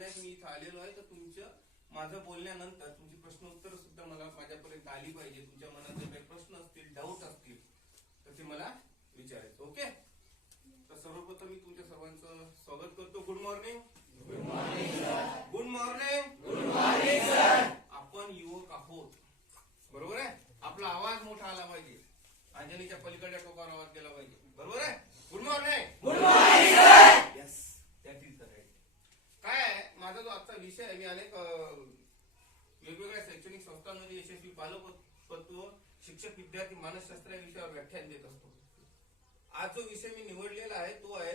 म्हणण्यात मी इथं आलेलो आहे. तर तुमचं माझं बोलण्यानंतर तुमची प्रश्न उत्तर सुद्धा मला माझ्यापर्यंत आली पाहिजे. तुमच्या मनात जर काही प्रश्न असतील, डाऊट असतील तर ते मला विचारायचं. ओके. तर सर्वप्रथम मी तुमच्या सर्वांचं स्वागत करतो. Good morning. Good morning sir. Good morning. Good morning sir. आपण युवक आहोत, बरोबर आहे. आपला आवाज मोठा आला पाहिजे, अंजनीच्या पलीकडच्या टोकावर आवाज गेला पाहिजे, बरोबर आहे. Good morning. Good morning sir. Yes, that is the right. काय आहे माझा जो आजचा विषय आहे, मी अनेक वेगवेगळ्या शैक्षणिक संस्थांमध्ये यशस्वी पालकत्व, शिक्षक विद्यार्थी मानसशास्त्र या विषयावर व्याख्यान देत असतो. आज जो विषय मी निवडलेला आहे तो आहे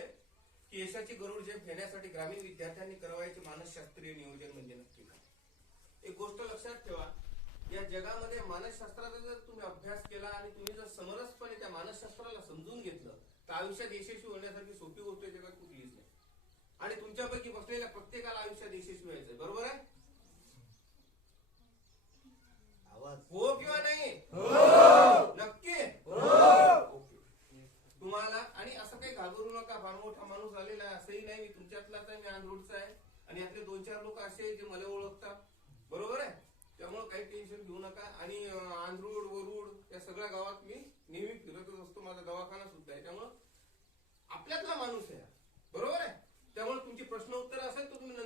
की यशाची गरुड झेप घेण्यासाठी ग्रामीण विद्यार्थ्यांनी करावयाचे मानसशास्त्रीय नियोजन म्हणजे नक्की काय. एक गोष्ट लक्षात ठेवा, या जगामध्ये मानसशास्त्राचा जर तुम्ही अभ्यास केला आणि तुम्ही जर समरसपणे त्या मानसशास्त्राला समजून घेतलं तर आयुष्यात यशस्वी होण्यासाठी सोपी गोष्ट जगात कुठलीच नाही. आणि तुमच्यापैकी बसलेल्या प्रत्येकाला आयुष्यात यशस्वी व्हायचंय, बरोबर आहे. हो किंवा नाही? हो. नक्की? हो. तुम्हाला आणि असं काही घाबरू नका, फार मोठा माणूस आलेला आहे असंही नाही. मी तुमच्यातलाच आहे, मी आंध्रोडचा आहे आणि यातले 2-4 लोक असे आहेत जे मला ओळखतात, बरोबर आहे. त्यामुळे काही टेन्शन घेऊ नका. आणि आंध्रोड, वरुड या सगळ्या गावात मी नेहमी फिरतच असतो, माझा दवाखाना सुद्धा आहे. त्यामुळे आपल्यातला माणूस आहे, बरोबर आहे. त्यामुळे तुमची प्रश्न उत्तर असेल तर तुम्ही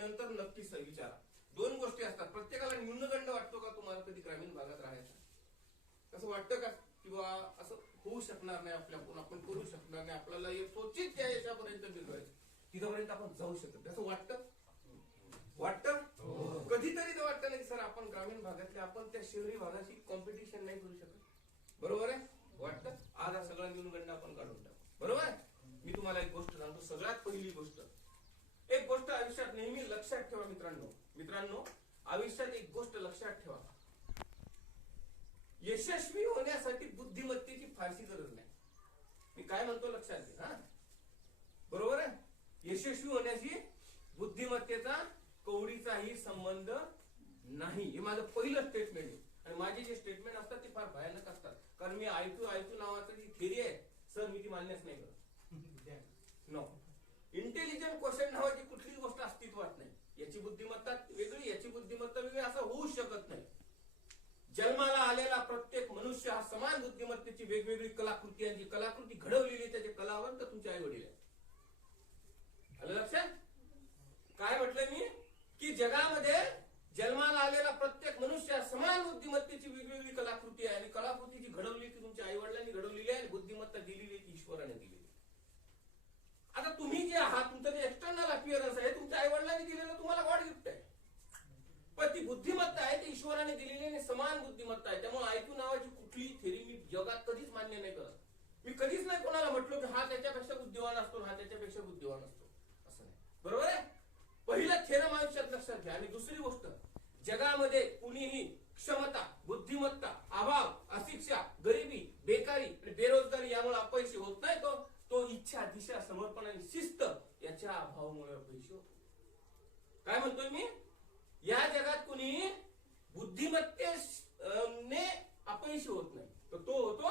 नंतर नक्कीच विचारा. 2 गोष्टी असतात. प्रत्येकाला न्यूनगंड वाटतो का तुम्हाला कधी ग्रामीण भागात राहायचं? कसं वाटतं का किंवा असं होऊ शकणार नाही आपल्याकडून, आपण करू शकणार नाही, आपल्याला एक क्वचित त्या यशापर्यंत मिळवायचं, तिथपर्यंत आपण जाऊ शकतो, असं वाटतं? कधीतरी तर वाटतं नाही सर आपण ग्रामीण भागातले, आपण त्या शहरी भागाशी कॉम्पिटिशन नाही करू शकत, बरोबर आहे. वाटतं? आज हा सगळा न्यूनगंड आपण काढून टाकू, बरोबर आहे. मी तुम्हाला एक गोष्ट सांगतो. सगळ्यात पहिली गोष्ट, एक गोष्ट आयुष्यात नेहमी लक्षात ठेवा मित्रांनो, आयुष्यात एक गोष्ट लक्षात ठेवा, यशस्वी होण्यासाठी बुद्धिमत्तेची फारशी गरज नाही. मी काय म्हणतो लक्षात घ्या, हा, बरोबर आहे. यशस्वी होण्याशी बुद्धिमत्तेचा कवडीचाही संबंध नाही, हे माझं पहिलं स्टेटमेंट आहे. आणि माझे जे स्टेटमेंट असतात ते फार भयानक असतात, कारण मी आयक्यू नावाचं जी थिअरी आहे सर, मी ती मान्यच नाही करत. नो, इंटेलिजंट क्वेश्चन नावाची कुठलीच गोष्ट अस्तित्वात नाही. याची बुद्धिमत्ता वेगळी, याची बुद्धिमत्ता वेगळी, असं होऊ शकत नाही. जन्माला आलेला प्रत्येक मनुष्य हा समान बुद्धिमत्तेची वेगवेगळी कलाकृती आणि कलाकृती घडवलेली त्याच्या कलावंत तुमचे आई वडील आहे. आलं लक्षात? काय म्हटलं मी की जगामध्ये जन्माला आलेला प्रत्येक मनुष्य समान बुद्धिमत्तेची वेगवेगळी कलाकृती आहे आणि कलाकृतीची घडवली ती तुमच्या आई वडिलांनी घडवलेली आहे आणि बुद्धिमत्ता दिलेली ती ईश्वराने दिलेली. आता तुम्ही जे आहात, तुमचं जे एक्सटर्नल अपिअरन्स आहे तुमच्या आई वडिलांनी दिलेलं तुम्हाला गॉड गिफ्ट आहे, पण ती बुद्धिमत्ता आहे ती ईश्वराने दिलेली आणि समान बुद्धिमत्ता आहे. त्यामुळे आयक्यू नावाची कुठली थेरी मी जगात कधीच मान्य नाही करत. मी कधीच नाही कोणाला म्हटलो की हा त्याच्यापेक्षा बुद्धिवान असतो, हा त्याच्यापेक्षा बुद्धिवान असतो, असं नाही, बरोबर आहे. पहिलं थेरम आयुष्यात लक्षात घ्या. आणि दुसरी गोष्ट, जगामध्ये कुणीही क्षमता, बुद्धिमत्ता, अभाव, अशिक्षा, गरिबी, बेकारी, बेरोजगारी यामुळे अपयशी होत नाही. तो इच्छा, दिशा, समर्पण आणि शिस्त याच्या अभावामुळे अपयशी होतो. काय म्हणतोय मी? या जगात कुणी बुद्धिमत्तेने अपयशी होत नाही, तर तो होतो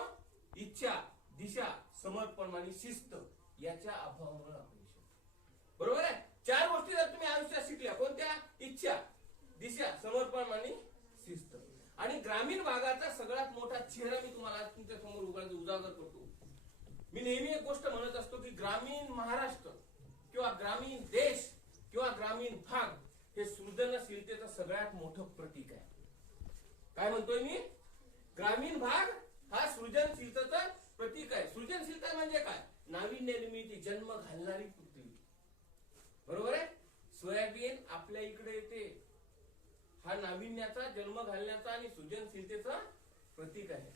इच्छा, दिशा, समर्पण आणि शिस्त याच्या अभावामुळे अपयशी होतो, बरोबर आहे. 4 गोष्टी जर तुम्ही आयुष्यात शिकल्या, कोणत्या? इच्छा, दिशा, समर्पण आणि शिस्त. आणि ग्रामीण भागाचा सगळ्यात मोठा चेहरा मी तुम्हाला तुमच्या समोर उजागर करतो. मी नेहमी एक गोष्ट म्हणत असतो की ग्रामीण महाराष्ट्र किंवा ग्रामीण देश किंवा ग्रामीण भाग हे सृजनशीलतेचं सगळ्यात मोठं प्रतीक आहे. काय म्हणतोय मी? ग्रामीण भाग हा सृजनशीलतेचं प्रतीक आहे. सृजनशीलता म्हणजे काय? नाविन्य निर्मिती, जन्म घालणारी पृथ्वी, बरोबर आहे. सोयाबीन आपल्या इकडे येते, हा नाविन्याचा, जन्म घालण्याचा आणि सृजनशीलतेचा प्रतीक आहे.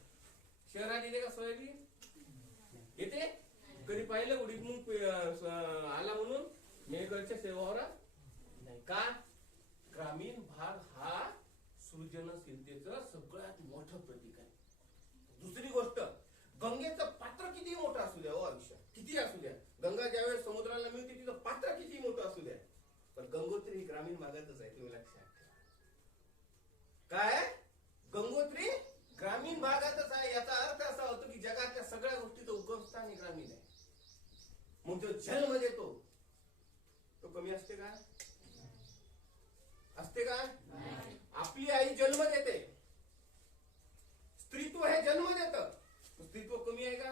शहरात येते का सोयाबीन? येते? कधी पाहिलं उडीद मूग आला म्हणून मेघरच्या सेवावर नाही का? ग्रामीण भाग हा सृजनशीलतेचं सगळ्यात मोठं प्रतीक आहे. दुसरी गोष्ट, गंगेचं पात्र किती मोठं असू द्या, हो आयुष्यात किती असू द्या, गंगा ज्यावेळेस समुद्राला मिळते तिचं पात्र किती मोठं असू द्या, पण गंगोत्री ही ग्रामीण भागातच आहे, तुम्ही लक्षात ठेवा. काय? गंगोत्री ग्रामीण भागातच आहे. याचा अर्थ असा होतो की जगातल्या सगळ्या गोष्टीचं उगमस्थान हे ग्रामीण आहे. मग जो जन्म देतो तो कमी असते का? असते का? आपली आई जन्म देते, स्त्रीत्व हे जन्म देतं, स्त्रीत्व कमी आहे का?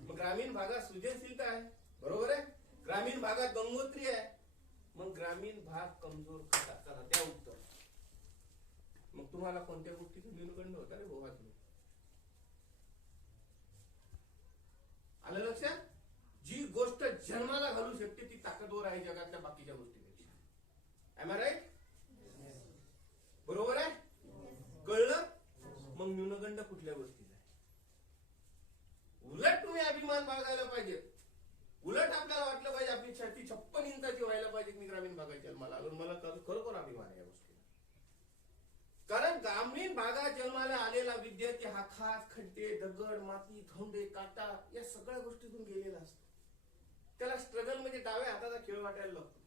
मग ग्रामीण भागात सृजनशीलता आहे, बरोबर आहे, ग्रामीण भागात गंगोत्री आहे, मग ग्रामीण भाग कमजोर कसा? चला त्या उत्तर. मग तुम्हाला कोणत्या गोष्टीचं न्यूनगंड होता रे भाऊ? आलं लक्षात? जी गोष्ट जन्माला घालू शकते ती ताकदवर आहे जगातल्या बाकीच्या गोष्टीपेक्षा. M I right? बरोबर आहे? कळलं? मग न्यूनगंड कुठल्या गोष्टीचा आहे? उलट तुम्ही अभिमान बाळगायला पाहिजे. उलट आपल्याला वाटलं पाहिजे आपली छाती 56 इंचाची व्हायला पाहिजे. मी ग्रामीण भागात जन्माला आलो, मला खरोखर अभिमान आहे या गोष्टीला. कारण ग्रामीण भागात जन्माला आलेला विद्यार्थी हा खास, खड्डे, दगड, माती, धोंडे, काटा या सगळ्या गोष्टीतून गेलेला असतो. त्याला स्ट्रगल म्हणजे डाव्या हाताचा खेळ वाटायला लागतो.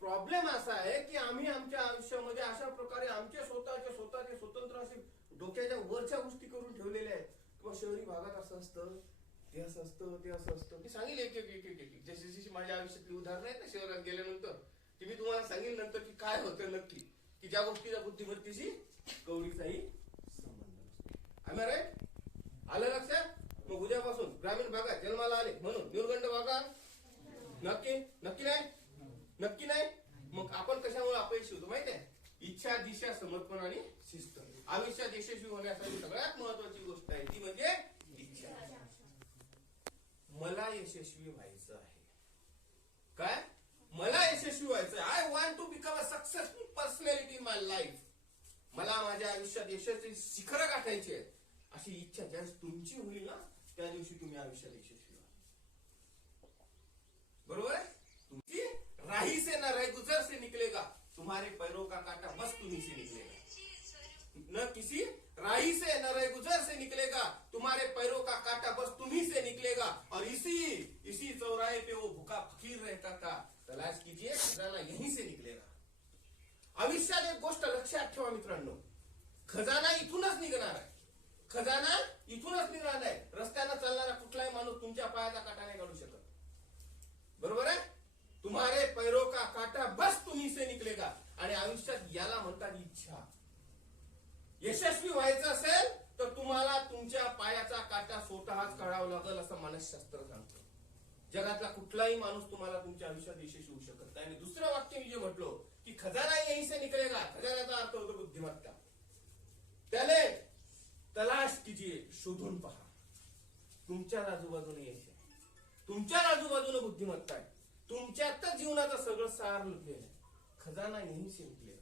प्रॉब्लेम असा आहे की आम्ही आमच्या आयुष्यामध्ये अशा प्रकारे आमचे स्वतःचे स्वतंत्र असे डोक्याच्या वरच्या गोष्टी करून ठेवलेल्या आहेत. किंवा शहरी भागात असं असतं, ते असं असतं, ते असं असतं. मी सांगेल एक एक एक एक एक जशी माझ्या आयुष्यातली उदाहरणं आहेत ना शहरात गेल्यानंतर, ती मी तुम्हाला सांगेल नंतर की काय होतं नक्की, की ज्या गोष्टीचा बुद्धिमत्तेशी कवडीचाही संबंध नसतो. आम्ही राईट? आलं लक्षात? मग उद्यापासून ग्रामीण भागात जन्माला आले म्हणून न्यूनगंड वागा? नक्की नक्की नाही? नक्की नाही? मग आपण कशामुळे अपयशी होतो माहिती आहे? इच्छा, दिशा, समर्पण आणि शिस्त. आयुष्यात यशस्वी होण्यासाठी सगळ्यात महत्वाची गोष्ट आहे ती म्हणजे इच्छा. मला यशस्वी व्हायचं आहे. काय? मला यशस्वी व्हायचं आहे. I want to become a successful personality in my life. मला माझ्या आयुष्यात यशाची शिखरं गाठायची आहेत. अशी इच्छा ज्यावेळेस तुमची होईल ना त्या दिवशी तुम्ही आयुष्यात यशस्वी व्हाल. बरोबर आहे? तुमची राही से न रह गुजर से निकलेगा, तुम्हारे पैरों का काटा बस तुम्ही से निकलेगा. न किसी राही से न रह गुजर से निकलेगा, तुम्हारे पैरों का काटा बस तुम्ही से निकलेगा. और इसी चौराहे पे वो भूखा फकीर रहता था, तलाश कीजिए खजाना यहीं से निकलेगा. आयुष्यात एक गोष्ट लक्षात ठेवा मित्रांनो, खजाना इथूनच निघणार आहे. खजाना इथूनच निघणार आहे. रस्त्यानं चालणारा कुठलाही माणूस तुमच्या पायाचा काटा नाही काढू शकत. बरोबर आहे? तुम्हारे पैरों का काटा बस तुम्ही से निकलेगा. आणि आयुष्यात याला म्हणतात इच्छा. यशस्वी व्हायचं असेल तर तुम्हाला तुमच्या पायाचा काटा स्वतःच काढावा लागेल असं मानसशास्त्र सांगतं. जगातला कुठलाही माणूस तुम्हाला तुमच्या आयुष्यात यशस्वी होऊ शकत नाही. आणि दुसरं वाक्य मी जे म्हटलो की खजाना यहीं से निकलेगा, खजान्याचा अर्थ होतो बुद्धिमत्ता. त्याले तलाश कीजिए, शोधून पहा. तुमच्या आजूबाजूने यश आहे, तुमच्या आजूबाजूने बुद्धिमत्ता आहे, तुमच्यातच जीवनाचं सगळं सार लपलेलं आहे. खजाना यहीं से निकलेगा.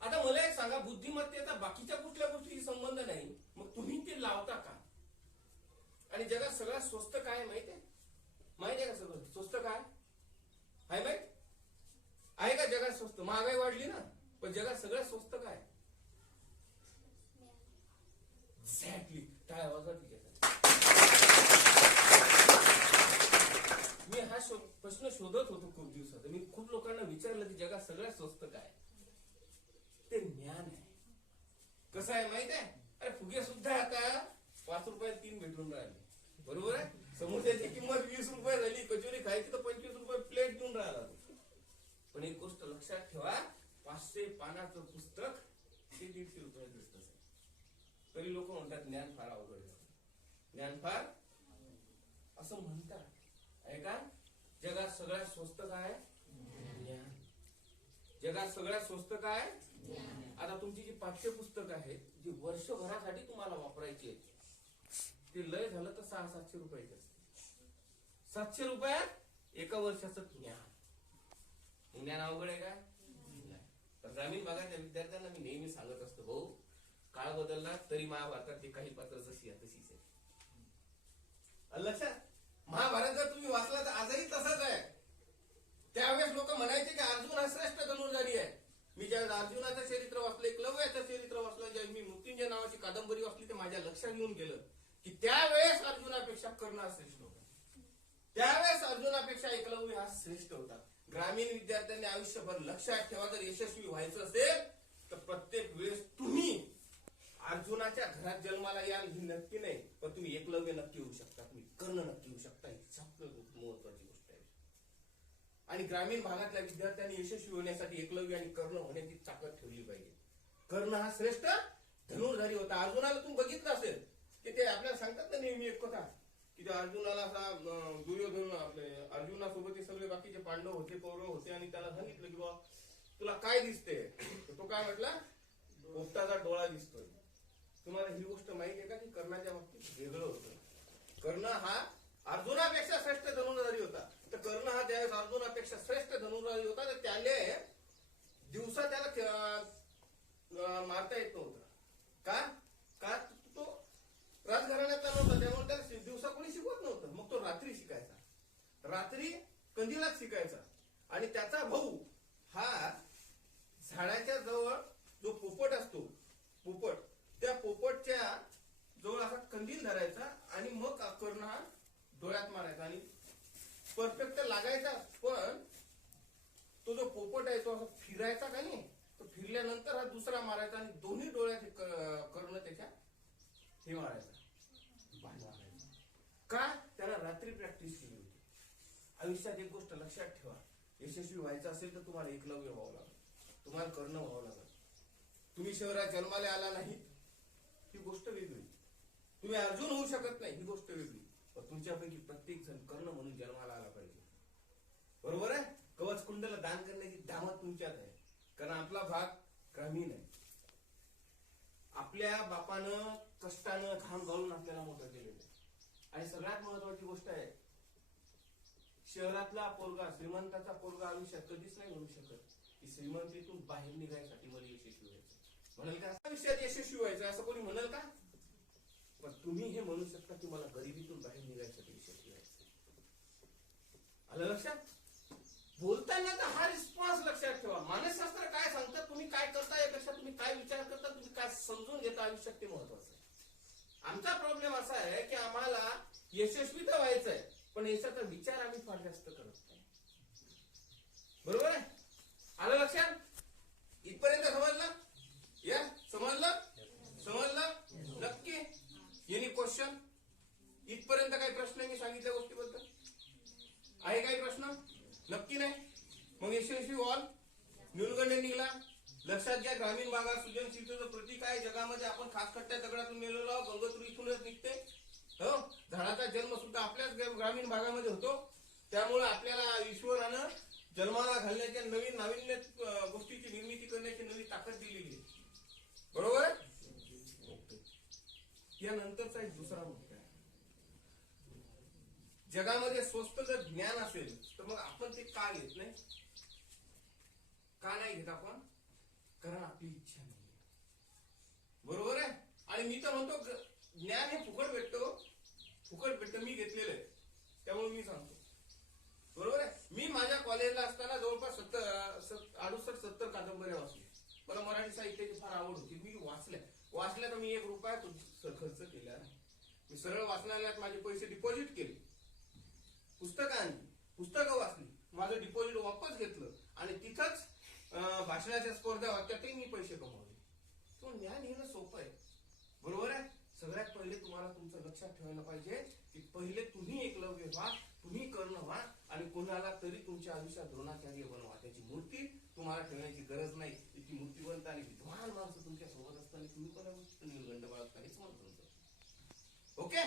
आता मला एक सांगा, बुद्धिमत्तेचा बाकीच्या कुठल्या गोष्टीशी संबंध नाही, मग तुम्ही ते लावता का? आणि जगात सगळ्यात स्वस्त काय माहिती आहे? माहिती आहे का सगळं स्वस्त काय आहे? माहित आहे का जगात स्वस्त? महागाई वाढली ना, पण जगात सगळ्यात स्वस्त काय? एक्झॅक्टली. टाळ्या वाजवा ठीक आहे. मी हा प्रश्न शोधत होतो खूप दिवसात. मी खूप लोकांना विचारलं की जगात सगळ्यात स्वस्त काय? ते ज्ञान आहे. कसं आहे माहित आहे? अरे फुगे सुद्धा आता 5 रुपयात 3 भेटून राहिले. बरोबर आहे? समोस्याची किंमत 20 रुपये झाली, कचोरी खायची तर 25 रुपये प्लेट देऊन राहिला. पण एक गोष्ट लक्षात ठेवा, 500 पानाचं पुस्तक ते 150 रुपयात भेटत असेल. तरी लोक म्हणतात ज्ञान फार अवघड आहे, ज्ञान फार असं म्हणतात. आहे का? जगात सगळ्यात स्वस्त काय? ज्ञान. जगात सगळ्यात स्वस्त काय? आता तुमची जी पाठ्यपुस्तक आहेत जी वर्षभरासाठी तुम्हाला वापरायची आहेत, ते लय झालं तर 600-700 रुपयाचे असते. 700 रुपयात एका वर्षाचं ज्ञान. ज्ञान अवघड आहे का? तर ग्रामीण भागातल्या विद्यार्थ्यांना मी नेहमी सांगत असतो, भाऊ काळ बदलला तरी महाभारतातली काही पात्र जशी आहे तशीच आहे. लक्षात? महाभारत जर तुम्ही वाचला तर आजही तसंच आहे. त्यावेळेस लोक म्हणायचे की अर्जुन हा श्रेष्ठ धनुर्धारी आहे. मी ज्या अर्जुनाचं चरित्र वाचलं, एकलव्याचं चरित्र वाचलं, ज्या मी मृत्युंजय नावाची कादंबरी वाचली, ते माझ्या लक्षात येऊन गेलं की त्यावेळेस अर्जुनापेक्षा कर्ण हा श्रेष्ठ होता. त्यावेळेस अर्जुनापेक्षा एकलव्य हा श्रेष्ठ होता. ग्रामीण विद्यार्थ्यांनी आयुष्यभर लक्षात ठेवा, जर यशस्वी व्हायचं असेल तर प्रत्येक वेळेस तुम्ही अर्जुनाच्या घरात जन्माला याल ही नक्की नाही, पण तुम्ही एकलव्य नक्की होऊ शकता, तुम्ही कर्ण नक्की होऊ शकता. ही महत्वाची गोष्ट आहे. आणि ग्रामीण भागातल्या विद्यार्थ्यांनी यशस्वी होण्यासाठी एकलव्य आणि कर्ण होण्याची ताकद ठेवली पाहिजे. कर्ण हा श्रेष्ठ धनुर्धारी होता. अर्जुनाला तुम्ही बघितलं असेल की ते आपल्याला सांगतात ना नेहमी एक कथा की त्या अर्जुनाला असा दुर्योधन आपले अर्जुनासोबत ते सगळे बाकीचे पांडव होते, कौरव होते आणि त्याला सांगितलं की बाबा तुला काय दिसते? तो काय म्हटला? पोपटाचा डोळा दिसतोय. तुम्हाला ही गोष्ट माहिती आहे का की कर्णाच्या बाबतीत वेगळं होतं. कर्ण हा अर्जुनापेक्षा श्रेष्ठ धनुर्धारी होता. तर कर्ण हा ज्यावेळेस अर्जुनापेक्षा श्रेष्ठ धनुर्धारी होता तर त्याने दिवसा त्याला मारता येत नव्हतं. का? का तो राजघराण्यातला नव्हता, त्यामुळे त्याला दिवसा कोणी शिकवत नव्हतं. मग तो रात्री शिकायचा, रात्री कंदिलात शिकायचा. आणि त्याचा भाऊ हा झाडाच्या जवळ जो पोपट असतो, पोपट, त्या पोपटच्या जवळ असा कंदील धरायचा आणि मग कर्ण हा डोळ्यात मारायचा आणि परफेक्ट लागायचा. पण तो जो पोपट आहे तो असा फिरायचा का नाही, तो फिरल्यानंतर हा दुसरा मारायचा आणि दोन्ही डोळ्यात कर्ण त्याच्या हे मारायचा, बाण मारायचा. का? त्याला रात्री प्रॅक्टिस केली होती. आयुष्यात एक गोष्ट लक्षात ठेवा, यशस्वी व्हायचं असेल तर तुम्हाला एकलव्य व्हावं लागेल, तुम्हाला कर्ण व्हावं लागेल. तुम्ही शहरात जन्माला आला नाही ही गोष्ट वेगळी, तुम्ही अर्जुन होऊ शकत नाही ही गोष्ट वेगळी, पण तुमच्यापैकी प्रत्येक जण कर्ण म्हणून जन्माला आला पाहिजे. बरोबर आहे? कवच कुंडला दान करण्याची दामत तुमच्यात आहे, कारण आपला भाग ग्रामीण आहे. आपल्या बापानं कष्टानं घाम गाळून आपल्याला मोठं केलेलं आहे. आणि सगळ्यात महत्वाची गोष्ट आहे, शहरातला पोरगा, श्रीमंताचा पोरगा आयुष्यात कधीच नाही म्हणू शकत की श्रीमंतीतून बाहेर निघायसाठी मला यशस्वी व्हायचं. म्हणाल का आयुष्यात यशस्वी व्हायचं असं कोणी म्हणाल का? पण तुम्ही हे म्हणू शकता की मला गरिबीतून बाहेर निघायसाठी यशस्वी व्हायचं. आलं लक्षात? बोलताना तर हा रिस्पॉन्स लक्षात ठेवा. मानसशास्त्र काय सांगतात, तुम्ही काय करता यापेक्षा तुम्ही काय विचार करता, तुम्ही काय समजून घेता आयुष्यात, ते महत्वाचं आहे. आमचा प्रॉब्लेम असा आहे की आम्हाला यशस्वी तर व्हायचं आहे, पण याचा विचार आम्ही फार जास्त करत नाही. बरोबर आहे? आलं लक्षात? इथपर्यंत समजलं? या समजलं? समजलं नक्की? Any question? इथपर्यंत काही प्रश्न मी सांगितल्या गोष्टीबद्दल आहे? काही प्रश्न? नक्की नाही? मग यशस्वी व्हाल, न्यूनगंड निघला. लक्षात घ्या, ग्रामीण भागात सृजनशीलतेचं प्रतीक आहे. जगामध्ये आपण खासखट्ट्या दगडातून नेलेलो आहोत, गंगोत्री इथूनच निघते. हो, झाडाचा जन्म सुद्धा आपल्याच ग्रामीण भागामध्ये होतो. त्यामुळे आपल्याला ईश्वरानं जन्माला घालण्याच्या नवीन नाविन्य गोष्टीची निर्मिती करण्याची नवी ताकद दिलेली आहे. बरोबर आहे? यानंतरचा एक दुसरा मुद्दा आहे, जगामध्ये स्वस्त जर ज्ञान असेल तर मग आपण ते का घेत नाही? का नाही घेत आपण? कारण आपली इच्छा नाही. बरोबर आहे? आणि मी तर म्हणतो ज्ञान हे फुकट भेटतो, फुकट भेटतं. मी घेतलेलं आहे त्यामुळे मी सांगतो. बरोबर आहे? मी माझ्या कॉलेजला असताना जवळपास 68-70 कादंबऱ्या वाचल्या. मला मराठी साहित्याची फार आवड होती. मी वाचल्या तर मी 1 रुपया खर्च केला नाही. मी सरळ वाचनालयात माझे पैसे डिपॉझिट केले, पुस्तकं वाचली, माझं डिपॉझिट वापस घेतलं आणि तिथंच भाषणाच्या स्पर्धा होत्या, मी पैसे कमवले. तो ज्ञान घेणं सोपं आहे. बरोबर आहे? सगळ्यात पहिले तुम्हाला तुमचं लक्षात ठेवायला पाहिजे की पहिले तुम्ही एकलव्य व्हा, तुम्ही कर्ण व्हा आणि कोणाला तरी तुमच्या आयुष्यात द्रोणाचार्य बनवा. त्याची मूर्ती तुम्हाला ठेवण्याची गरज नाही. ती मूर्तीवंत आणि विद्वान माणसं तुमच्या सोबत असताना तुम्ही कोणा गोष्टी निर्गंड बाळगता हेच म्हणतो. ओके,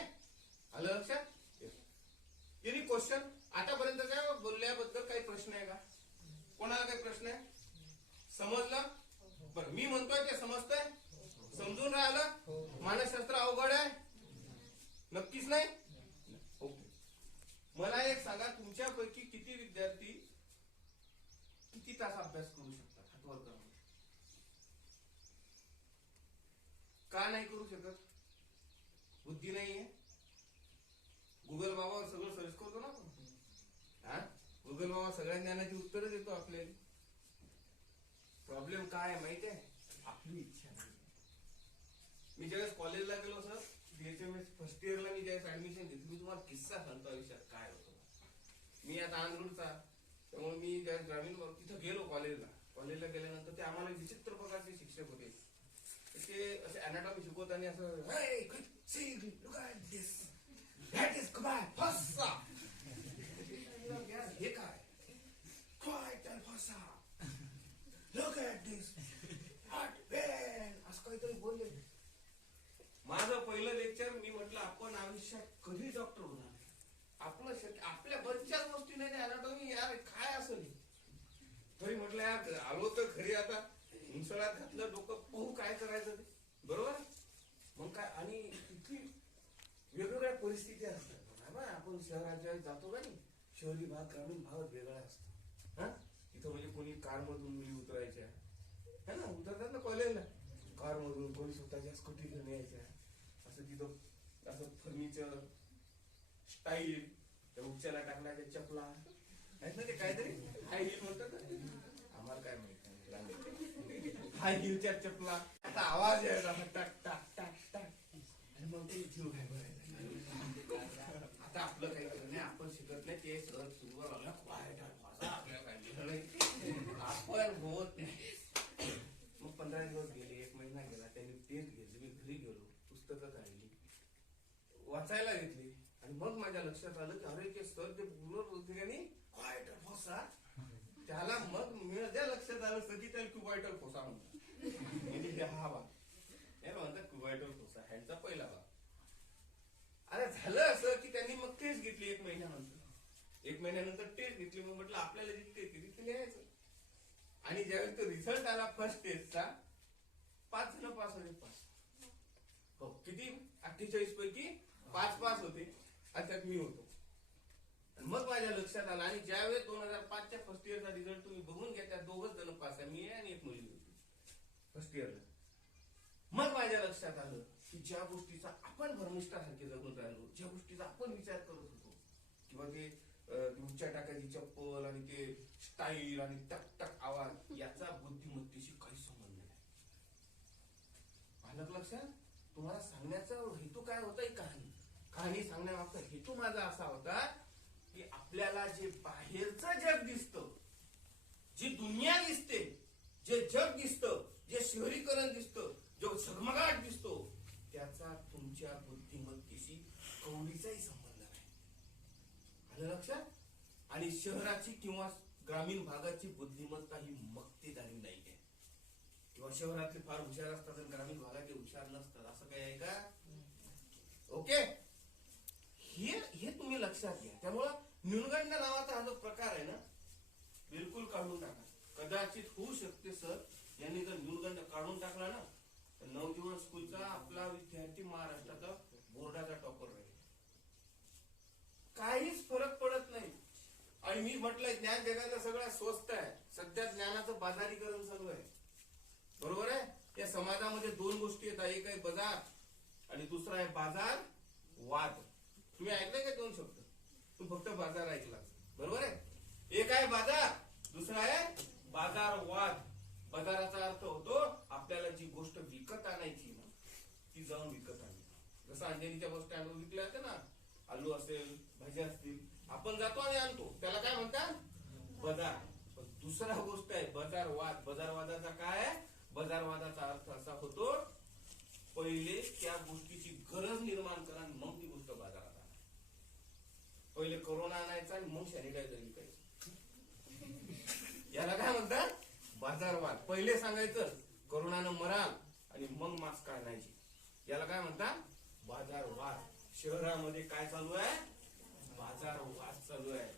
आलं लक्षात? Any question? आतापर्यंतच्या बोलल्याबद्दल काही प्रश्न आहे का? कोणाला काही प्रश्न आहे? समजलं? बरं, मी म्हणतोय ते समजतंय? समजून राहिलं? मानसशास्त्र अवघड आहे? नक्कीच नाही? ओके. मला एक सांगा, तुमच्यापैकी किती विद्यार्थी किती तास अभ्यास करू शकतात? हातवर करा. का नाही करू शकत? बुद्धी नाहीये? गुगल बाबा सगळं सर्च करतो ना आपण. गुगल बाबा सगळ्या ज्ञानाची उत्तरं देतो आपल्याला. प्रॉब्लेम काय आहे माहिती आहे? आपली इच्छा नाही. मी ज्यावेळेस कॉलेजला गेलो सर, बीएचएमएस फर्स्ट इयरला मी ज्यावेळेस ऍडमिशन घेतली, मी तुम्हाला किस्सा सांगतो आयुष्यात काय होतो. मी आता आंध्रूरचा, त्यामुळे मी ज्यावेळेस ग्रामीण तिथं गेलो कॉलेजला गेल्यानंतर ते आम्हाला विचित्र प्रकारचे शिक्षक होते. ते असे अॅनाटॉमी शिकवताना असं हे काय आयुष्यात कधी डॉक्टर होणार नाही. आपल्या बऱ्याच गोष्टी नाही अनाटॉमी यार काय असं नाही. तरी म्हटलं यार आलो तर खरी आता मुसळात घातलं डोकं पाहू काय करायचं ते. बरोबर मग काय. आणि इतकी वेगवेगळ्या परिस्थिती असतात ना. आपण शहरात ज्यावेळी जातो का नाही, शहरी भाग ग्रामीण भागात वेगळा असतो. हा तिथं म्हणजे कोणी कार मधून मुली उतरायच्या है ना, उतरतात ना कॉलेजला कार मधून, कोणी स्वतःच्या स्कूटी घेऊन यायच्या. असं तिथं असं फर्निचर स्टाईल, त्या उच्चाला टाकण्याच्या चपला आहेत ना, ते काहीतरी हाय हिल म्हणतात ना, आम्हाला काय माहिती हाय हिलच्या चपला. आता आवाज यायचा टाक टाक टाक टाक आणि मग ते जीव काय बघायचा. आता आपलं काही करत नाही, आपण शिकत नाही, ते सर सुरू लागला आपल्याला काय आपण होत नाही. मग 15 दिवस गेले, 1 महिना गेला, त्यांनी तेच घेतले. मी घरी गेलो, पुस्तकं काढली, वाचायला घेतली आणि मग माझ्या लक्षात आलं की अरे ते सर ते बोलत होते का नाही क्वायटर फोसा, त्याला मग माझ्या लक्षात आलं सर की त्याला क्युबायटर फोसा म्हणतात. हा बा याला म्हणतात क्युबायटर फोसा, ह्यांचा पहिला भाग. अरे झालं असं की त्यांनी मग टेस्ट घेतली 1 महिन्यानंतर. 1 महिन्यानंतर टेस्ट घेतली. मग म्हटलं आपल्याला जितके तिथे लिहायचं. आणि ज्यावेळेस तो रिझल्ट आला फर्स्ट टेस्टचा, 5 जण पास होते. हो किती 48 पैकी 5 पास होते आणि त्यात मी होतो. मग माझ्या लक्षात आलं. आणि ज्यावेळेस 2005च्या फर्स्ट इयरचा रिझल्ट तुम्ही बघून घ्या, त्यात 2 जण पास आहे, मी आणि एक मुलगी होती फर्स्ट इयरला. मग माझ्या लक्षात आलं की ज्या गोष्टीचा आपण भरमिष्ठासारखे जगून राहिलो, ज्या गोष्टीचा आपण विचार करत होतो किंवा ते उच्चा टाकायची चप्पल आणि ते स्टाईल आणि टक टक आवाज, याचा बुद्धिमत्तेशी काही संबंध नाही. आलं लक्षात? तुम्हाला सांगण्याचा हेतू काय होता? ही कहाणी सांगण्यामागचा हेतू माझा असा होता की आपल्याला जे बाहेरचं जग दिसतं, जी दुनिया दिसते, जे जग दिसतं, जे शहरीकरण दिसतं, जो झगमगाट दिसतो, त्याचा तुमच्या बुद्धिमत्तेशी कवडीचाही संबंध नाही. आलं लक्षात? आणि शहराची किंवा ग्रामीण भागाची बुद्धिमत्ता ही मक्तेदारी नाही आहे. किंवा शहरातले फार हुशार असतात आणि ग्रामीण भागातले हुशार नसतात, असं काही आहे का? ओके, हे तुम्ही लक्षात घ्या. त्यामुळं न्यूनगंड नावाचा हा जो प्रकार आहे ना, बिलकुल काढून टाका. कदाचित होऊ शकते सर यांनी जर न्यूनगंड काढून टाकला ना, तर नवजीवन स्कूलचा आपला विद्यार्थी महाराष्ट्राचा बोर्डाचा टॉपर राहील. काहीच फरक पडत नाही. आणि मी म्हटलंय ज्ञान जगाला सगळ्यात स्वस्त आहे. सध्या ज्ञानाचं बाजारीकरण चालू आहे. बरोबर आहे? या समाजामध्ये 2 गोष्टी येतात, एक आहे बाजार आणि दुसरा आहे बाजार वाद. तुम्ही ऐकलंय का 2 शब्द? तू फक्त बाजार ऐकला, बरोबर आहे? एक आहे बाजार, दुसरा आहे बाजार वाद. बाजाराचा अर्थ होतो आपल्याला जी गोष्ट विकत आणायची ना, ती जाऊन विकत आणायची. जसं अंजनीच्या बस स्टँडवर विकले जाते ना, आलू असेल, भाज्या असतील, आपण जातो आणि आणतो, त्याला काय म्हणतात? बाजार. पण दुसरा गोष्ट आहे बाजारवाद. बाजारवादाचा काय आहे? बाजारवादाचा अर्थ असा होतो, पहिले त्या गोष्टीची गरज निर्माण करा आणि मग ती गोष्ट बाजारात आणा. पहिले कोरोना आणायचा आणि मग सॅनिटायझर विकायचं, याला काय म्हणतात? बाजारवाद. पहिले सांगायचं कोरोनानं मराल आणि मग मास्क आणायची, याला काय म्हणतात? बाजारवाद. शहरामध्ये काय चालू आहे? बाजारवाद चालू आहे.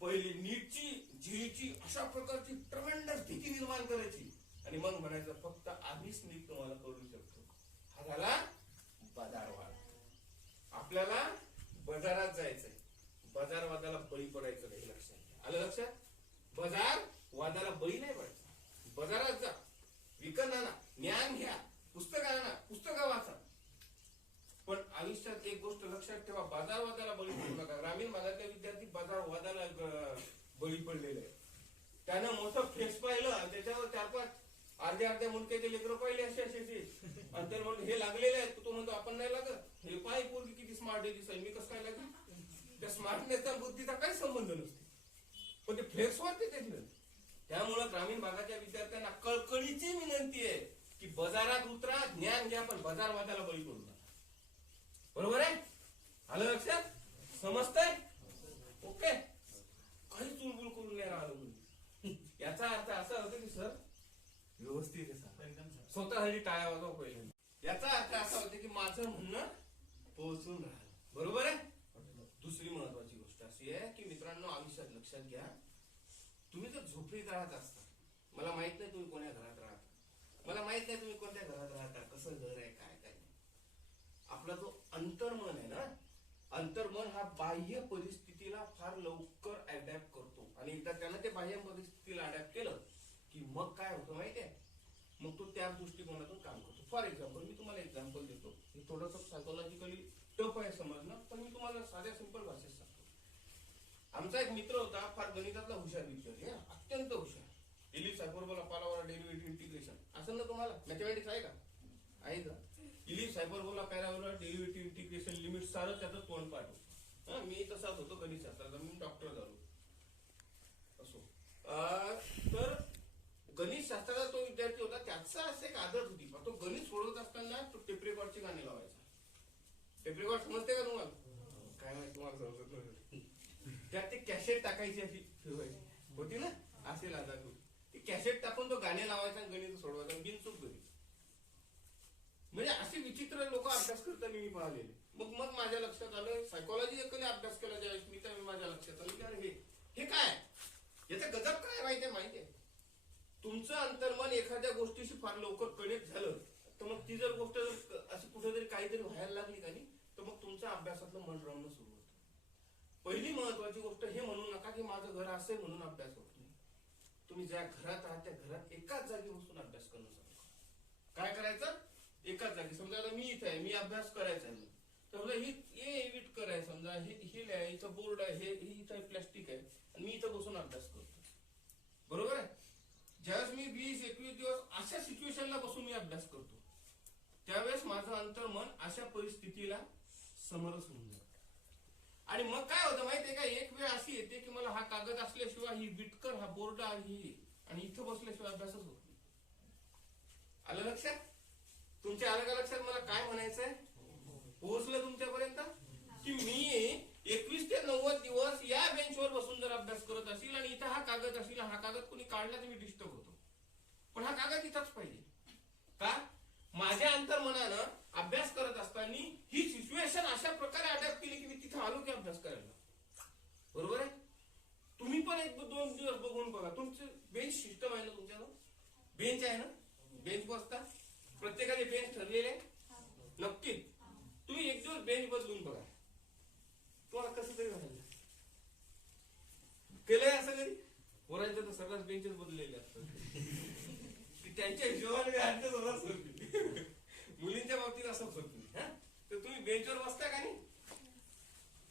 पहिली नीटची जेईची अशा प्रकारची ट्रमेंडस भीती निर्माण करायची आणि मग म्हणायचं फक्त आम्हीच नीट तुम्हाला करू शकतो. हा झाला बाजारवाद. आपल्याला बाजारात जायचंय, बाजारवादाला बळी पडायचं नाही. लक्षात घ्या. आलं लक्षात? बाजार वादाला बळी नाही पडायचं. बाजारात जा, विकत आणा, ज्ञान घ्या, पुस्तक आणा, पुस्तकं वाचा. पण आयुष्यात एक गोष्ट लक्षात ठेवा, बाजारवादाला बळी पडू नका. ग्रामीण भागातले विद्यार्थी बाजारवादाला बळी पडलेले आहे. त्यानं मोठं फेस पाहिलं, त्याच्यावर 4-5 अर्ध्या मुंडक्याचे लेकरं पाहिले असे आणि त्याला म्हणून हे लागलेले आहेत. तो म्हणतो आपण नाही लागत. हे पाय पोरगी किती स्मार्ट आहे दिसेल, मी कसं काय लागेल? त्या स्मार्टनेसचा बुद्धीचा काही संबंध नसतो, पण ते फ्लेक्सवर ते घेतलं. त्यामुळं ग्रामीण भागाच्या विद्यार्थ्यांना कळकळीची विनंती आहे की बाजारात उतरा, ज्ञान घ्या, पण बाजारवादाला बळी पडू नका. बरोबर आहे? आलं लक्षात? समजतंय? ओके, काही चुलबुल करून नाही राहिलं म्हणजे. याचा अर्थ असा होतो की सर व्यवस्थित आहे, स्वतःसाठी टाळ्या वाजवा पहिले. याचा अर्थ असा होतो की माझं म्हणणं पोहोचून राहाल. बरोबर आहे. दुसरी महत्वाची गोष्ट अशी आहे की मित्रांनो, आयुष्यात लक्षात घ्या, तुम्ही जर झोपडीत राहत असता, मला माहित नाही तुम्ही कोण्या घरात राहता, मला माहित नाही तुम्ही कोणत्या घरात राहता, कसं घर आहे, काय काय नाही. आपला जो अंतर्मन आहे ना, अंतर्मन हा बाह्य परिस्थितीला फार लवकर अडॅप्ट करतो. आणि एकदा त्यानं ते बाह्य परिस्थितीला अडॅप्ट केलं की मग काय होतं माहितीये, मग तो त्या दृष्टिकोनातून काम करतो. फॉर एक्झाम्पल, मी तुम्हाला एक्झाम्पल देतो. हे थोडंसं सायकोलॉजिकली टफ आहे समजणं, पण मी तुम्हाला साध्या सिंपल भाषेत सांगतो. आमचा एक मित्र होता, फार गणितातला हुशार विचार, अत्यंत हुशार. Ellipse, hyperbola, parabola, derivative, integration असं ना तुम्हाला मॅथमॅटिक्स आहे का? आहे का? Ellipse, hyperbola, parabola, derivative, integration, limit सारं त्याचं तोंड पाठ होतं. मी तसाच होतो गणित शास्त्राचा, मी डॉक्टर झालो. असो, तर गणित शास्त्राचा तो विद्यार्थी होता. त्याचा असं एक आदत होती, तो गणित सोडवत असताना तो टेप रेकॉर्डची गाणी लावायचा. टेप रेकॉर्ड समजते का तुम्हाला? काय माहिती तुम्हाला समजत नाही. त्यात ते कॅसेट टाकायची अशी ठेवायची होती ना, असेल आदत होती. ती कॅसेट टाकून तो गाणे लावायचा आणि गणित सोडवायचा, बिनचूक गणित. म्हणजे असे विचित्र लोक अभ्यास करताना मी पाहिलेले. मग माझ्या लक्षात आलं, सायकोलॉजिकली अभ्यास केला ज्यावेळेस मी, त्यावेळी माझ्या लक्षात आलं की अरे हे काय, याचा गजब काय माहितीये. तुमचं अंतर्मन एखाद्या गोष्टीशी फार लवकर कनेक्ट झालं तर मग ती जर गोष्ट अशी कुठेतरी काहीतरी व्हायला लागली का नाही, तर मग तुमचं अभ्यासातलं मन रमणं सुरू होतं. पहिली महत्वाची गोष्ट, हे म्हणू नका की माझं घर असं आहे म्हणून अभ्यास होत नाही. तुम्ही ज्या घरात आहात त्या घरात एकाच जागी बसून अभ्यास करणं सांगा. काय करायचं? एकाच जागी. समजा आता मी इथे आहे, मी अभ्यास करायचा आहे, तर हे एडिट करायचं, समजा हे इथं बोर्ड आहे, हे इथं प्लास्टिक आहे आणि मी इथं बसून अभ्यास करतो. बरोबर आहे. ज्यावेळेस मी 20-21 दिवस अशा सिच्युएशनला बसून मी अभ्यास करतो, त्यावेळेस माझं अंतर्मन अशा परिस्थितीला समरस होऊन जातं. आणि मग काय होतं माहितीये का, एक वेळ अशी येते की मला हा कागद असल्याशिवाय, ही बिटकर, हा बोर्ड आहे आणि इथं बसल्याशिवाय अभ्यासच होत नाही. आलं लक्षात? तुमच्या आलं का लक्षात मला काय म्हणायचंय? पोहोचलं तुमच्यापर्यंत की मी 21 ते 90 दिवस या बेंचवर बसून जर अभ्यास करत असेल आणि इथं हा कागद असेल, हा कागद कोणी काढला तर मी डिस्टर्ब होतो, पण हा कागद इथंच पाहिजे. का? माझ्या अंतर्मनानं अभ्यास करत असताना ही सिच्युएशन अशा प्रकारे अडॅप्ट केली की मी तिथं आलो की अभ्यास करायला. बरोबर आहे. तुम्ही पण 1-2 दिवस बघून बघा, तुमचं बेंच सिस्टम आहे ना, तुमच्याकडं बेंच आहे ना, बेंच बसता, प्रत्येकाचे बेंच ठरलेले नक्की. तुम्ही एक दिवस बेंच बदलून बघा, तुम्हाला कसं तरी व्हायला. केलंय असं कधी? पोरांच्या तर सर्वच बेंचेस बदललेले असतात, त्यांच्या हिशोबाने. मुलींच्या बाबतीत असं होत नाही. तर तुम्ही बेंचवर बसता का नाही,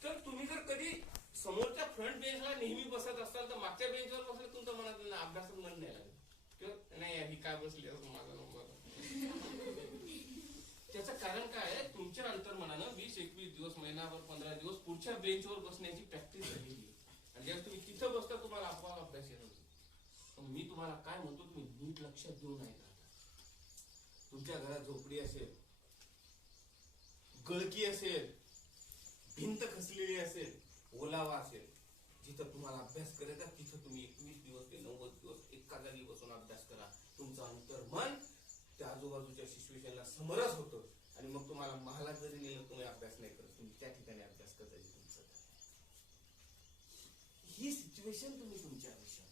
तर तुम्ही जर कधी समोरच्या फ्रंट बेंचला नेहमी बसत असाल तर मागच्या बेंचवर बसलं तुमच्या मनात अभ्यासात मन नाही लागलं किंवा नाही ही काय बसली असं माझा नंबर. त्याचं कारण काय आहे, तुमच्या अंतर्मनानं 20-21 दिवस, महिनाभर, 15 दिवस पुढच्या बेंचवर बसण्याची प्रॅक्टिस झालेली आहे. आणि जेव्हा तुम्ही तिथं बसता तुम्हाला आपोआप अभ्यास येणार. मी तुम्हाला काय म्हणतो, तुम्ही नीट लक्षात देऊन ऐका. तुमच्या घरात झोपडी असेल, गळकी असेल, भिंत खचलेली असेल, ओलावा असेल, जिथं तुम्हाला अभ्यास करायचा तिथं तुम्ही 21 दिवस ते 90 दिवस एका जागी बसून अभ्यास करा. तुमचं अंतर्मन त्या आजूबाजूच्या सिच्युएशनला समरस होतं आणि मग तुम्हाला महालात जरी नेलं तुम्ही अभ्यास नाही करत, तुम्ही त्या ठिकाणी अभ्यास करता. तुमचं ही सिच्युएशन तुम्ही तुमच्या आयुष्यात.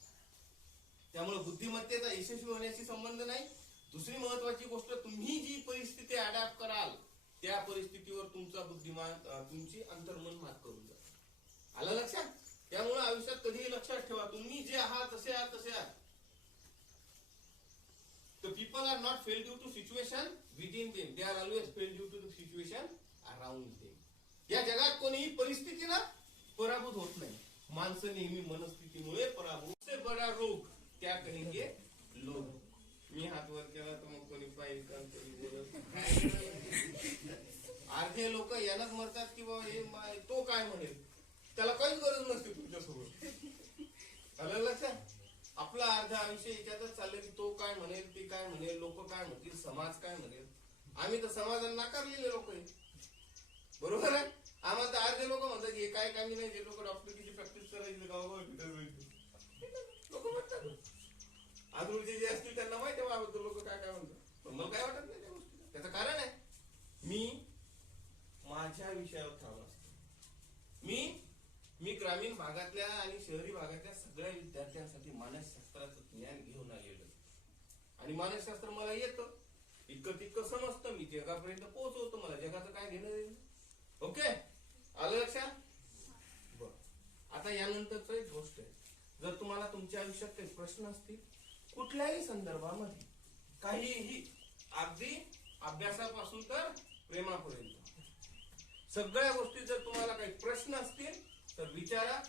त्यामुळे बुद्धिमत्तेचा यशस्वी होण्याशी संबंध नाही. दुसरी महत्वाची गोष्ट, तुम्ही जी परिस्थिती अडॅप्ट कराल त्या परिस्थितीवर तुमचा बुद्धिमान, तुमची अंतर्मन मात करून जाईल. आलं लक्षात? त्यामुळे आयुष्यात कधीही लक्षात ठेवा, तुम्ही जे आहात तसे आहात तसे आहात. The people are not failed due to situation within them. They are always failed due to the situation around them. या जगात कोणीही परिस्थितीला पराभूत होत नाही. माणसं नेहमी मनस्थितीमुळे पराभूत. सबसे बडा रोग क्या कहेंगे लोग. मी हात वर केला तर मग कोणी पाहिजे, कोणी बोलत. अर्धे लोक यालाच मरतात की बाबा हे तो काय म्हणेल, त्याला काहीच गरज नसते तुमच्यासोबत. आलं लक्षात? आपलं अर्ध आयुष्य याच्यातच चाललं की तो काय म्हणेल, ते काय म्हणेल, लोक काय म्हणतील, समाज काय म्हणेल. आम्ही तर समाजाला नाकारलेले लोक आहे. बरोबर आहे. आम्हाला तर अर्धे लोक म्हणतात हे काय कामी नाही, जे लोक डॉक्टरची प्रॅक्टिस करायची गावागाव लोक म्हणतात. आजूबाजूचे जे असतील त्यांना माहिती आहे लोक काय काय म्हणतात, पण मला काय वाटत नाही त्या गोष्टी. त्याचं कारण आहे, मी माझ्या विषयावर ठाम असतो. मी ग्रामीण भागातल्या आणि शहरी भागातल्या सगळ्या विद्यार्थ्यांसाठी मानसशास्त्राचं ज्ञान घेऊन आलेलो आहे. आणि मानसशास्त्र मला येतं, इतकं तितकं समजतं, मी जगापर्यंत पोहोचवतो, मला जगाचं काय घेणं देणं. ओके, आलं लक्षात? बर, आता यानंतरच एक गोष्ट आहे, जर तुम्हाला तुमच्या आयुष्यात काही प्रश्न असतील कुठल्याही संदर्भामध्ये, काहीही, अगदी अभ्यासापासून तर प्रेमापर्यंत, सगळ्या गोष्टी जर तुम्हाला काही प्रश्न असतील तर विचारा,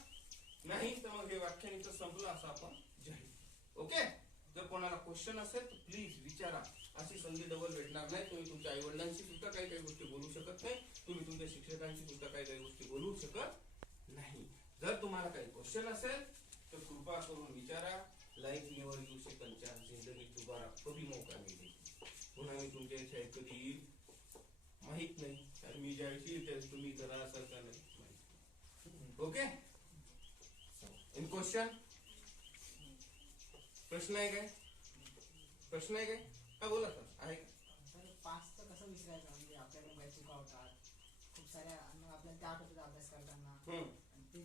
नाही तर मग हे व्याख्यान इथं संपलं असं आपण जाहीर. ओके, जर कोणाला क्वेश्चन असेल तर प्लीज विचारा, अशी संधी डबल भेटणार नाही. तुम्ही तुमच्या आई वडिलांशी सुद्धा काही काही गोष्टी बोलू शकत नाही, तुम्ही तुमच्या शिक्षकांशी सुद्धा काही काही गोष्टी बोलू शकत नाही. जर तुम्हाला काही क्वेश्चन असेल तर कृपा करून विचारा. Life never you second chance, जिंदगी दोबारा कभी मौका मिळेल. पुन्हा मी तुमच्या इथे कधी येईल माहित नाही, आणि मी ज्यावेळी येईल तुम्ही जरा असं का नाही. ओके, इन क्वेश्चन, प्रश्न आहे काय? प्रश्न आहे काय? हा बोला सर, आहे का? सर, पाचचं कसं विसरायचं? म्हणजे आपल्याकडे बाई चुका होतात खूप साऱ्या, आपल्याला त्या आठवतात अभ्यास करताना, ते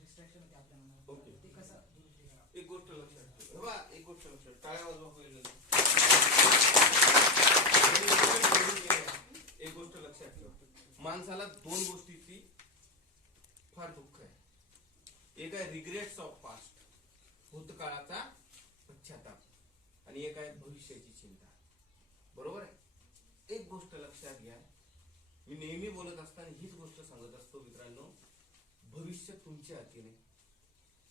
डिस्ट्रॅक्शन होते आपल्या मनात. ओके, ते कसं दुरुस्ती करावं? एक गोष्ट लक्षात ठेवा. बघा, एक गोष्ट लक्षात, टाळ्या वाजवा पहिलं. एक गोष्ट लक्षात ठेवा, माणसाला दोन गोष्टीची फार दुःख आहे. एक आहे रिग्रेट्स ऑफ पास्ट, भूतकाळाचा पश्चाताप, आणि एक आहे भविष्याची चिंता. बरोबर आहे? एक गोष्ट लक्षात घ्या, मी नेहमी बोलत असताना हीच गोष्ट सांगत असतो मित्रांनो, भविष्य तुमच्या हाती नाही,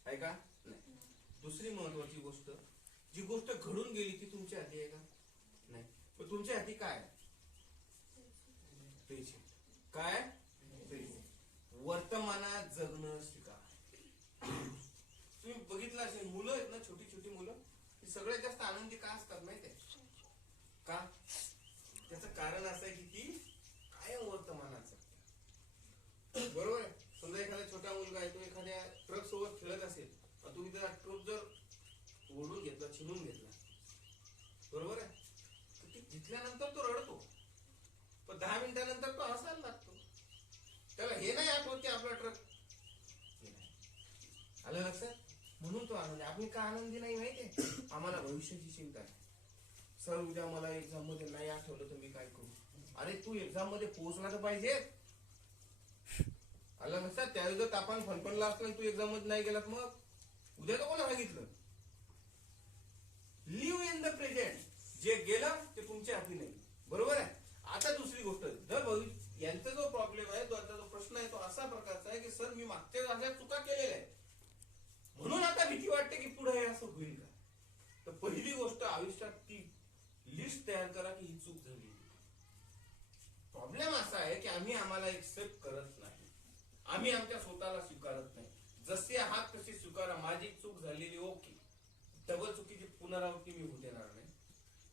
आहे का? नाही. दुसरी महत्वाची गोष्ट, जी गोष्ट घडून गेली ती तुमच्या हाती आहे का? नाही. पण तुमच्या हाती काय? पेशंट. काय? पेशंट. वर्तमानात जगणं शिका. तुम्ही बघितलं असेल, मुलं आहेत ना, छोटी छोटी मुलं, ती सगळ्यात जास्त आनंदी का असतात माहितीये का? त्याचं कारण असं आहे की ती कायम वर्तमानात जगतात. बरोबर आहे? समजा एखादा छोटा मुलगा आहे, तो एखाद्या ट्रक सोबत खेळत असेल, तुम्ही त्याला ट्रक जर ओढून घेतला, छिनून घेतला, बरोबर आहे, तर ती घेतल्यानंतर तो रडतो, पण 10 मिनिटानंतर तो हसायला लागतो. त्याला हे नाही आठवत की आपला ट्रक. आलं लक्षात? म्हणून तो आनंदी. आपण का आनंदी नाही माहितीये? आम्हाला भविष्याची चिंता आहे. सर, उद्या मला एक्झाम मध्ये नाही आठवलं तर मी काय करू? अरे, तू एक्झाम मध्ये पोहोचला तर पाहिजे. आलं लक्षात? त्यावेळी जर तापान फणफणला असलं तू एक्झाम मध्ये नाही गेलात, मग उद्या तर कोणा सांगितलं? Live in the present. जे गेलं ते तुमच्या हाती नाही. बरोबर आहे? आता दुसरी गोष्ट, जर यांचा जो प्रॉब्लेम आहे, जो प्रश्न आहे, तो असा प्रकारचा आहे की सर, मी मागच्या अशा चुका केलेल्या आहेत, म्हणून आता भीती वाटते की पुढे हे असं होईल का? तर पहिली गोष्ट आयुष्यात ती लिस्ट तयार करा की ही चूक झाली. प्रॉब्लेम असा आहे की आम्ही आम्हाला एक्सेप्ट करत नाही, आम्ही आमच्या स्वतःला स्वीकारत नाही. जसे आहात तसे स्वीकारा. माझी चूक झालेली, ओके, डबल चुकीची पुनरावृत्ती मी होऊ देणार नाही.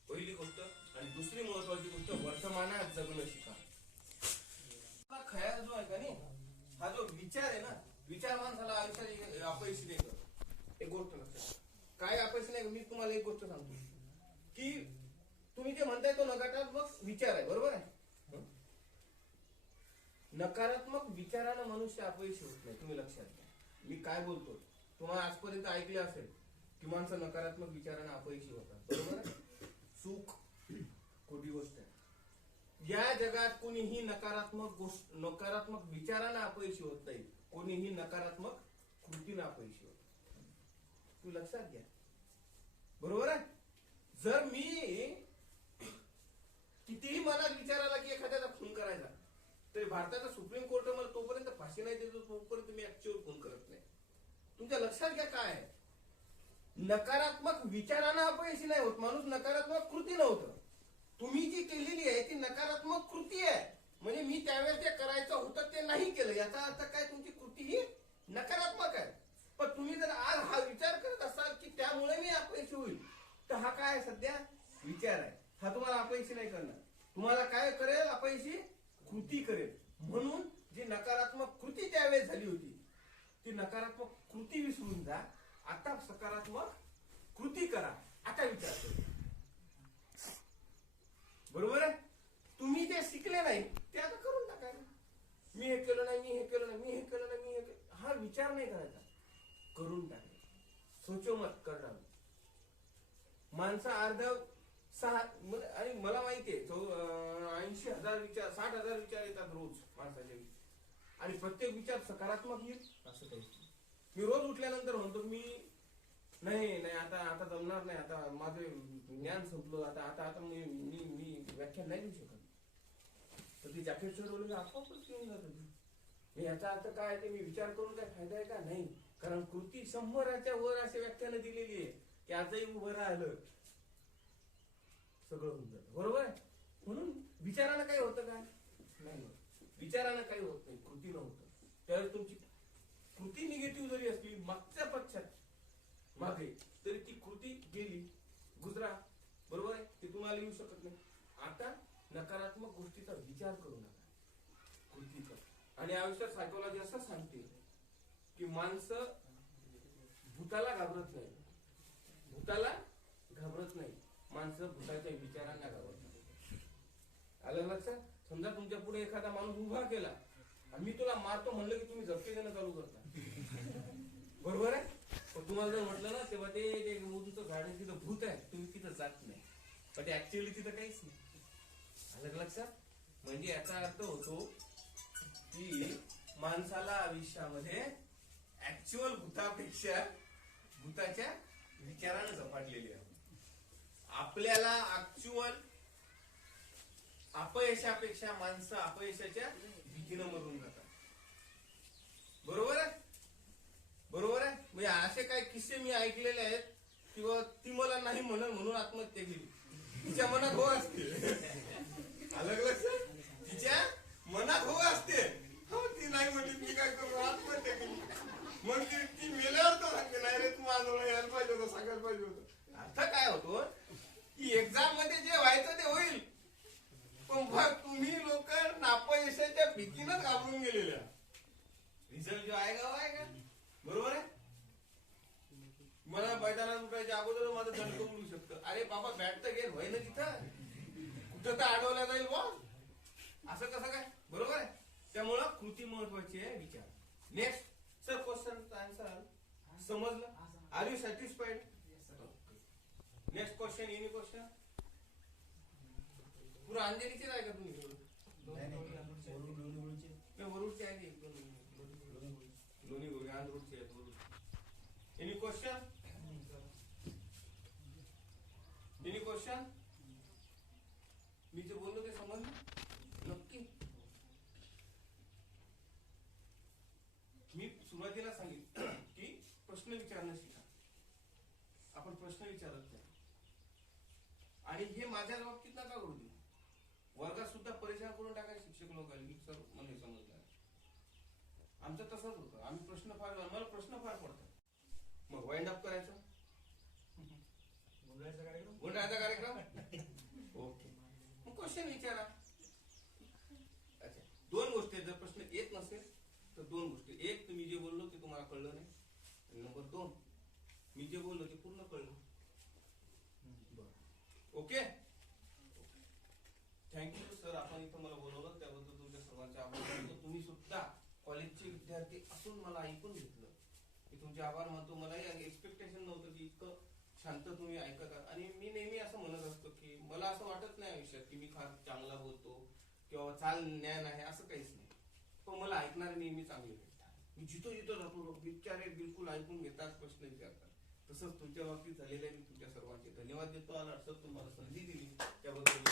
पहिली गोष्ट. आणि दुसरी महत्वाची गोष्ट, वर्तमानात जगणं शिका. खयाल जो आहे का नाही, हा जो विचार आहे ना, विचार माणसाला आयुष्यात अपयशी नाही करत. एक गोष्ट लक्षात, काय अपयशी नाही? मी तुम्हाला एक गोष्ट सांगतो की तुम्ही जे म्हणताय तो नकारात्मक विचार आहे, बरोबर आहे? नकारात्मक विचारानं मनुष्य अपयशी होत नाही. तुम्ही लक्षात घ्या मी काय बोलतो. तुम्हाला आजपर्यंत ऐकले असेल की माणसं नकारात्मक विचारानं अपयशी होतात, बरोबर आहे? चूक, खोटी गोष्ट आहे. या जगात कोणीही नकारात्मक विचारानं अपयशी होत नाही, कोणीही नकारात्मक कृतीनं अपयशी होत. तुम्ही लक्षात घ्या, बरोबर आहे? जर मी कितीही मनात विचार आला की एखाद्याला खून करायचा, तरी भारताचा सुप्रीम कोर्ट मला तोपर्यंत फाशी नाही देतो तोपर्यंत मी ऍक्च्युअल खून करत नाही. तुमच्या लक्षात घ्या काय आहे, नकारात्मक विचारानं अपयशी नाही होत माणूस, नकारात्मक कृती नव्हतं. तुम्ही जी केलेली आहे ती नकारात्मक कृती आहे. म्हणजे मी त्यावेळेस जे करायचं होतं ते नाही केलं, याचा अर्थ काय? तुमची कृती ही नकारात्मक आहे. पण तुम्ही जर आज हा विचार करत असाल की त्यामुळे मी अपयशी होईल, तर हा काय सध्या विचार आहे, हा तुम्हाला अपयशी नाही करणार. तुम्हाला काय करेल? अपयशी कृती करेल. म्हणून जी नकारात्मक कृती त्यावेळेस झाली होती ती नकारात्मक कृती विसरून जा. आता सकारात्मक कृती करा. आता विचार करा. बरोबर आहे? तुम्ही जे शिकले नाही ते आता करून टाका. मी हे केलं नाही, मी हे केलं नाही, मी हे केलं नाही, मी हे केलं, हा विचार नाही करायचा, करून टाकायचा. सोचो मत करणार माणसं अर्ध आणि मला माहितीये 80,000 विचार 60,000 विचार येतात रोज माणसाचे, आणि प्रत्येक विचार सकारात्मक येईल असं काही. मी रोज उठल्यानंतर म्हणतो मी नाही नाही आता आता जमणार नाही, आता माझे ज्ञान संपलं, आता आता आता मी मी मी व्याख्यान नाही देऊ शकत. तर ती जॅकेट चढवलं आपोआपच येऊन जात. मी याचा अर्थ काय ते मी विचार करून काय फायदा आहे का नाही, कारण कृती 100च्या वर अशी व्याख्यानं दिलेली आहे की आजही उभं राहिलं सगळं होऊन जातं. बरोबर आहे. म्हणून विचारानं काही होतं का नाही होत. विचारानं काही होत नाही, कृतीनं होतं. त्यावेळेस तुमची कृती निगेटिव्ह जरी असली मागच्या पक्षात मागे, तरी ती कृती गेली गुजरा. बरोबर आहे. ते तुम्हाला येऊ शकत नाही. आता नकारात्मक गोष्टीचा विचार करू नका, कृती कर. आणि आयुष्यात सायकोलॉजी असं सांगते की माणसं भूताला घाबरत नाही, भूताला घाबरत नाही, माणसं भूताच्या विचारांना घाबरत नाही. आलं लक्षात. समजा तुमच्या पुढे एखादा माणूस उभा केला आणि मी तुला मारतो म्हणलं की तुम्ही झपके देणं चालू करता. बरोबर आहे. पण तुम्हाला जर म्हटलं ना तेव्हा ते मोदूचं झाड आहे तिथं भूत आहे, तुम्ही तिथं जात नाही, पण ते ऍक्च्युअली तिथं काहीच नाही. आलं लक्षात. म्हणजे याचा अर्थ होतो की माणसाला आयुष्यामध्ये ऍक्च्युअल भूतापेक्षा भूताच्या विचारानं झपाटलेली आहे. आपल्याला ऍक्च्युअल अपयशापेक्षा माणसं अपयशाच्या भीतीनं मरून जातात. बरोबर आहे. बरोबर आहे. म्हणजे असे काही किस्से मी ऐकलेले आहेत किंवा ती मला नाही म्हणून आत्महत्या केली. तिच्या मनात हो असते. अलग लक्षात. तिच्या मनात हो असते, हो ती नाही म्हणली मी काय करू आत्महत्या केली. मग ती मेल्यावर तो सांगते नाही रे तू माझ्याजवळ यायला पाहिजे होतं, सांगायला पाहिजे होतं. अर्थ काय होतो की एक्झाम मध्ये जे व्हायचं ते होईल, पण तुम्ही लोक नापयशाच्या भीतीनं घाबरून गेलेल्या. रिझल्ट जो आहे का. बरोबर आहे. मला मैदानात उठायच्या अगोदर माझं दणकं उडू शकतं. अरे बाबा बॅट तर घे व्हाय ना तिथं, कुठं तर अडवल्या जाईल बा, असं कसं काय. बरोबर आहे. त्यामुळं कृती महत्वाची आहे, विचार. नेक्स्ट सर क्वेश्चन आन्सर समजलं. Are you satisfied. Next question. Any question. पुरा अंजलीचे आहे का तुम्ही. वरुडचे आहे लोणी गोरे आंध्रोडचे आहेत. Any question. Any question. मी जे बोललो ते समजलं नक्की. मी सुरुवातीला सांगितलं की प्रश्न विचारणं शिका. आपण प्रश्न विचारत नाही. आणि हे माझ्या बाबतीत नका करू दे. वर्गात सुद्धा परेशान करून टाकाय शिक्षक लोकांनी. सर मला समजलं आमचं तसंच होतं. आम्ही प्रश्न फार मला प्रश्न फार पडतात. मग वाइंड अप करायचं. गुंडाळाचा कार्यक्रम. ओके. मग क्वेश्चन विचारा. अच्छा 2 गोष्टी. जर प्रश्न येत नसेल तर 2 गोष्टी. एक, तुम्ही जे बोललो ते तुम्हाला कळलं नाही. आणि नंबर 2, मी जे बोललो ते पूर्ण कळलं. ओके. Thank you sir. आपण इथं मला बोलवलं त्याबद्दल तुमच्या सर्वांचे आभार मानतो. तुम्ही सुद्धा कॉलेजचे विद्यार्थी असून मला ऐकून घेतलं की तुमचे आभार मानतो. मलाही एक्सपेक्टेशन नव्हतं की इतकं शांत तुम्ही ऐकत आहात. आणि मी नेहमी असं म्हणत असतो की मला असं वाटत नाही आयुष्यात की मी फार चांगला बोलतो किंवा चाल ज्ञान आहे, असं काहीच नाही. पण मला ऐकणारे नेहमी चांगले भेटतात. मी जिथं जातो विचारे बिलकुल ऐकून घेतात, प्रश्न विचारतात. तसंच तुमच्या बाबतीत झालेलं आहे. मी तुमच्या सर्वांचे धन्यवाद देतो. आणि असं तुम्हाला संधी दिली त्याबद्दल